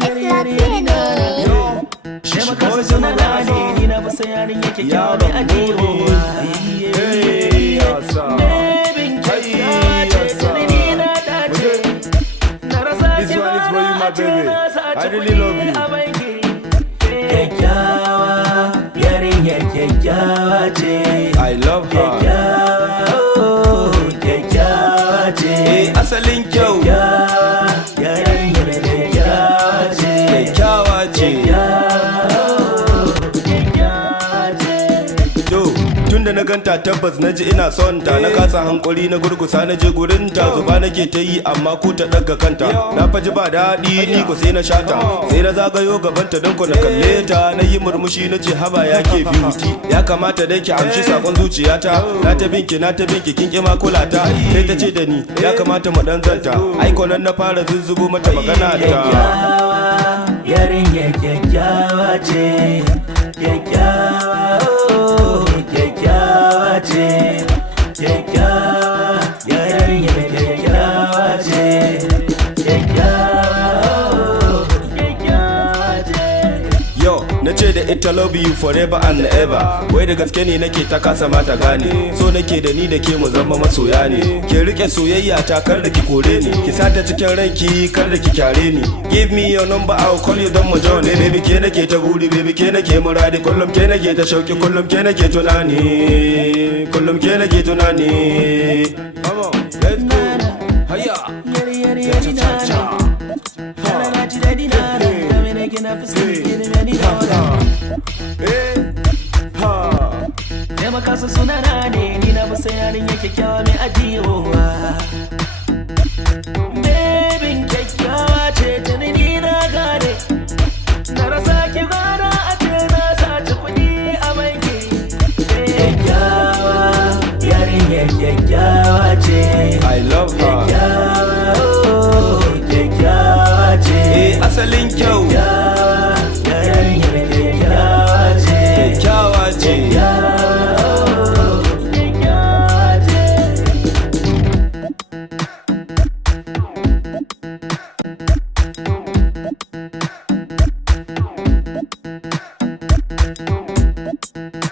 Baby, I really love you. I love her. Asalin kyau. Kekkewawa ce. Tunda na ganta tabbas na ji ina son ta. Na kasa hankuri na gurgusa na je gurin ta. Zuba nake ta yi amma ku ta daga kanta. Na faji ba daɗi ni ko sai na shata. Sai na zagayo gabanta don ko na kalle ta. Na yi murmushi na ce haba ya ke beauty. Ya kamata dai ki amshi sakon zuciyata. Na ta binki kin ki ma kula ta. Sai ta ce da ni ya kamata mu dan zanta. Aiko nan na fara zuzzubo mata magana ta. Yarinya kyakkyawa ce, kyakkyawa, oh, kyakkyawa ce, kyakkyawa, yarinya kyakkyawa ce, kyakkyawa, oh, kyakkyawa ce. Yo, na ce da ita love you forever and ever. Wai da gaske ne nake ta kasa mata gane. So nake da ni da ke mu zama masoya ne. Ki rike soyayya ta kar da ki kore ni. Ki sata cikin ranki kar da ki kyare ni. Give me your number I'll call you don mu join. Baby ke nake ta buri, baby ke nake muradi. Kullum ke nake ta shauki, kullum ke nake tunani. Kullum ke nake tunani. Come on, let's go. Haya. Cha cha cha. Makan Son sunana ne, ni na fi san yarinya kyakkyawa mai ajiyowa. Babin kyakkyawa ce ta ni na gane. Na rasa ki gana a ce na saci kuɗi a banki. Kyakkyawa, yarinya kyakkyawa ce. I love her. Kyakkyawa, oh, kyakkyawa ce. Asalin kyau. Yarinya kyakkyawa ce. Kyakkyawa ce. Thank you.